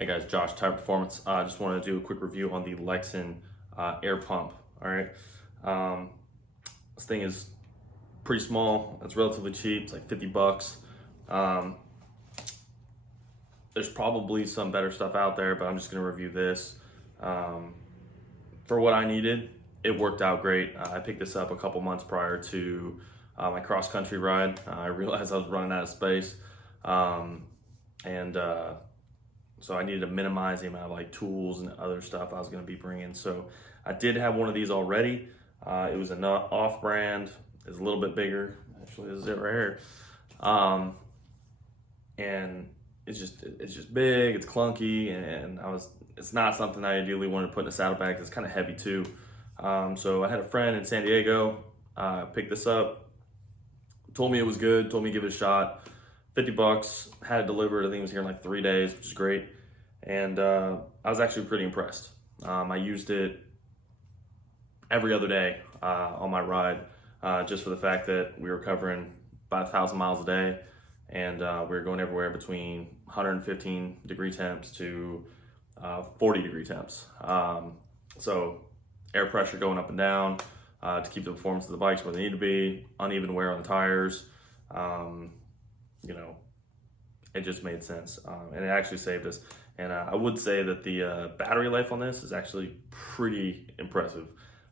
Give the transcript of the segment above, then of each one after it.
Hey guys, Josh, Tyrant Performance. I just wanted to do a quick review on the Lexin air pump. All right, this thing is pretty small. It's relatively cheap. It's like 50 bucks. There's probably some better stuff out there, but I'm just gonna review this. For what I needed, it worked out great. I picked this up a couple months prior to my cross country ride. I realized I was running out of space, and so I needed to minimize the amount of like tools and other stuff I was going to be bringing. So I did have one of these already. It was an off-brand. It's a little bit bigger. Actually, this is it right here. And it's just big. It's clunky, and it's not something I ideally wanted to put in a saddlebag. It's kind of heavy too. So I had a friend in San Diego pick this up. Told me it was good. Told me to give it a shot. 50 bucks, had it delivered. I think it was here in like 3 days, which is great. And I was actually pretty impressed. I used it every other day on my ride, just for the fact that we were covering about 1,000 miles a day, and we were going everywhere between 115 degree temps to 40 degree temps. So air pressure going up and down to keep the performance of the bikes where they need to be, uneven wear on the tires. You know, it just made sense, and it actually saved us. And I would say that the battery life on this is actually pretty impressive.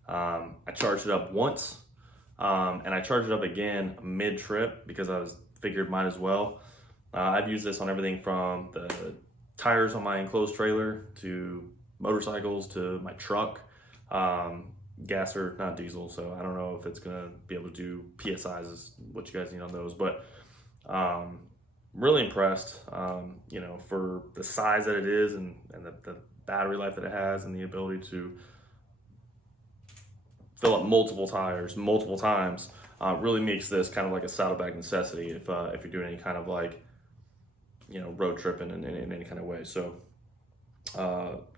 I charged it up once, and I charged it up again mid-trip because I figured might as well. I've used this on everything from the tires on my enclosed trailer to motorcycles to my truck. Gas or not diesel, so I don't know if it's gonna be able to do PSIs, is what you guys need on those, but really impressed, you know, for the size that it is and the battery life that it has and the ability to fill up multiple tires multiple times. Really makes this kind of like a saddlebag necessity if you're doing any kind of like, you know, road tripping in any kind of way. So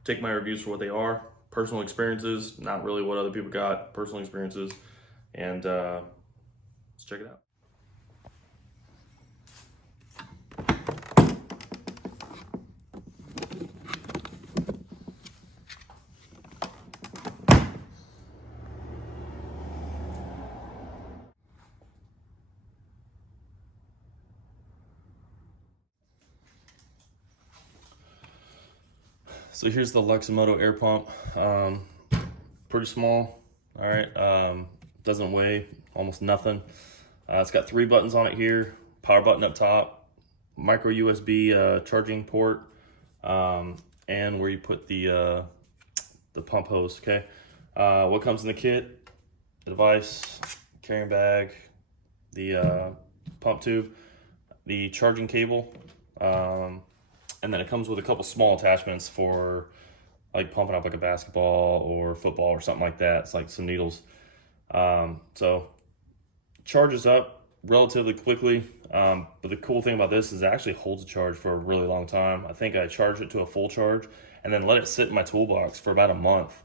take my reviews for what they are. Personal experiences, not really what other people got, personal experiences, and let's check it out. So here's the Lexin air pump. Pretty small, all right. Doesn't weigh almost nothing. It's got 3 buttons on it here, power button up top, micro USB charging port, and where you put the pump hose, okay? What comes in the kit? The device, carrying bag, the pump tube, the charging cable, and then it comes with a couple small attachments for like pumping up like a basketball or football or something like that. It's like some needles. So charges up relatively quickly. But the cool thing about this is it actually holds a charge for a really long time. I think I charged it to a full charge and then let it sit in my toolbox for about a month.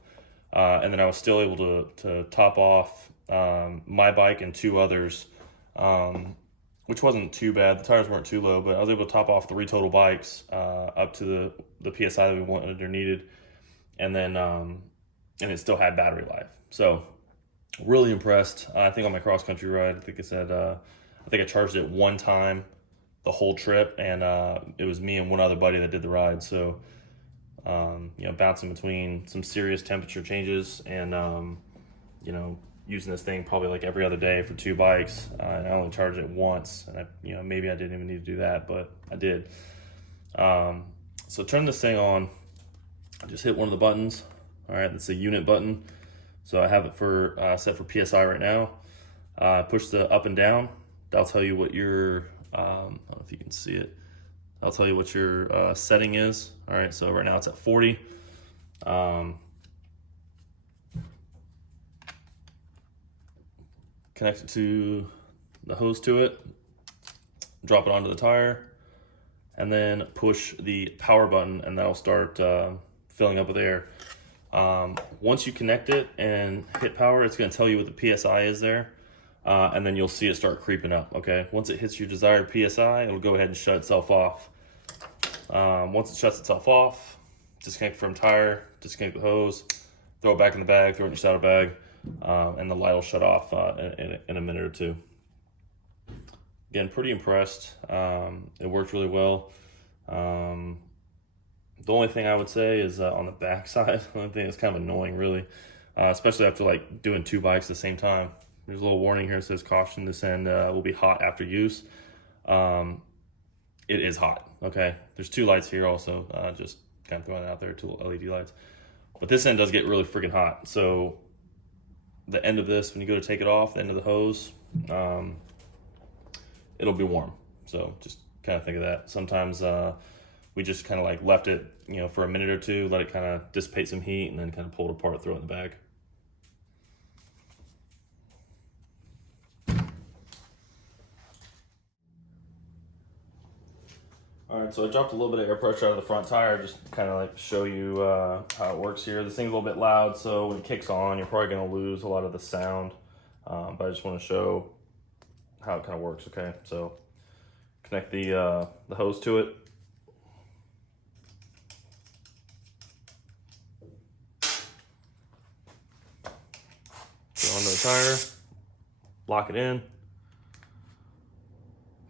And then I was still able to top off my bike and 2 others, which wasn't too bad. The tires weren't too low, but I was able to top off 3 total bikes up to the PSI that we wanted or needed, and then and it still had battery life. So really impressed. I think on my cross country ride, I think I charged it 1 time the whole trip, and it was me and 1 other buddy that did the ride. So you know, bouncing between some serious temperature changes and you know, using this thing probably like every other day for 2 bikes, and I only charged it once, and you know, maybe I didn't even need to do that, but I did. So turn this thing on. I just hit one of the buttons. All right, that's a unit button. So I have it for set for PSI right now. Push the up and down. That'll tell you what your I don't know if you can see it. I'll tell you what your setting is. All right, so right now it's at 40. Connect it to the hose to it, drop it onto the tire, and then push the power button, and that'll start filling up with air. Once you connect it and hit power, it's going to tell you what the PSI is there, and then you'll see it start creeping up, okay? Once it hits your desired PSI, it'll go ahead and shut itself off. Once it shuts itself off, disconnect from tire, disconnect the hose, throw it back in the bag, throw it in your saddlebag, and the light will shut off in a minute or two. Again, pretty impressed. It worked really well. The only thing I would say is on the back side, the only thing that's kind of annoying really, especially after like doing 2 bikes at the same time. There's a little warning here that says caution, this end will be hot after use. It is hot, okay? There's 2 lights here also, just kind of throwing it out there, 2 LED lights. But this end does get really freaking hot. So the end of this, when you go to take it off, the end of the hose, it'll be warm. So just kind of think of that. Sometimes we just kind of like left it, you know, for a minute or two, let it kind of dissipate some heat, and then kind of pull it apart, throw it in the bag. All right, so I dropped a little bit of air pressure out of the front tire, just kind of like show you how it works here. This thing's a little bit loud, so when it kicks on, you're probably gonna lose a lot of the sound, but I just wanna show how it kind of works, okay? So connect the hose to it. Go onto the tire, lock it in.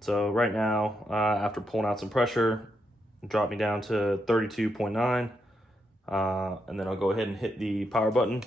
So right now, after pulling out some pressure, it dropped me down to 32.9, and then I'll go ahead and hit the power button.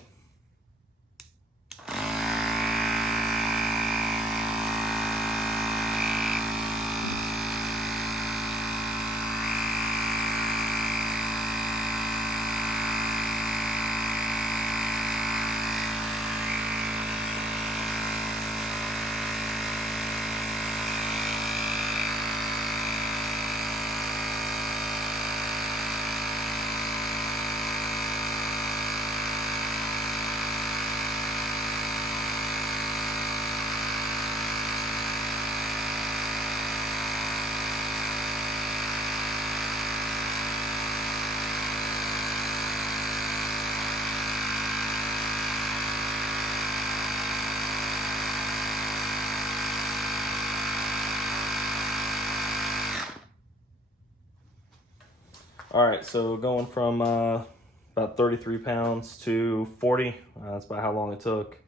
All right, so going from about 33 pounds to 40, that's about how long it took.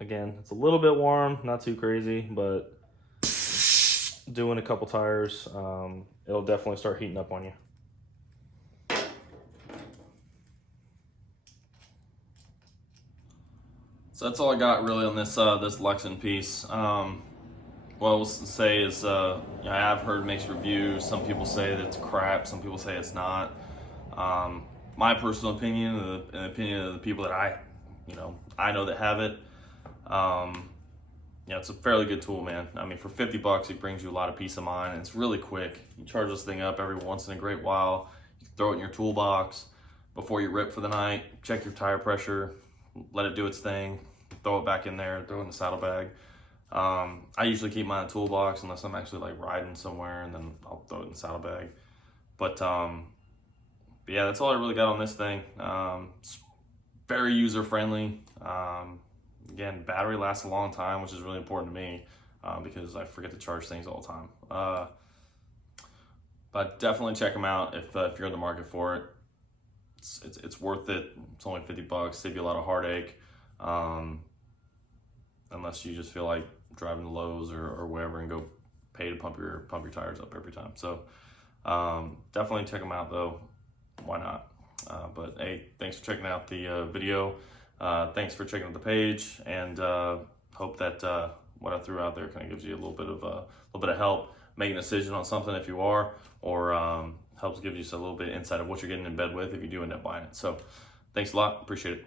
Again, it's a little bit warm, not too crazy, but doing a couple tires, it'll definitely start heating up on you. So that's all I got really on this this Lexin piece. What I will say is, I have heard mixed reviews. Some people say that it's crap. Some people say it's not. My personal opinion, and the opinion of the people that I know that have it, it's a fairly good tool, man. I mean, for 50 bucks, it brings you a lot of peace of mind, and it's really quick. You charge this thing up every once in a great while. You can throw it in your toolbox before you rip for the night. Check your tire pressure, let it do its thing, throw it back in there, throw it in the saddlebag. I usually keep mine in the toolbox unless I'm actually like riding somewhere, and then I'll throw it in the saddlebag. But yeah, that's all I really got on this thing. It's very user friendly. Again, battery lasts a long time, which is really important to me because I forget to charge things all the time. But definitely check them out if you're in the market for it. It's worth it. It's only 50 bucks. Save you a lot of heartache. Unless you just feel like driving to Lowe's or wherever and go pay to pump your tires up every time. So definitely check them out though. Why not? But hey, thanks for checking out the video. Thanks for checking out the page, and hope that what I threw out there kind of gives you a little bit of help making a decision on something if you are, or helps give you a little bit of insight of what you're getting in bed with if you do end up buying it. So thanks a lot. Appreciate it.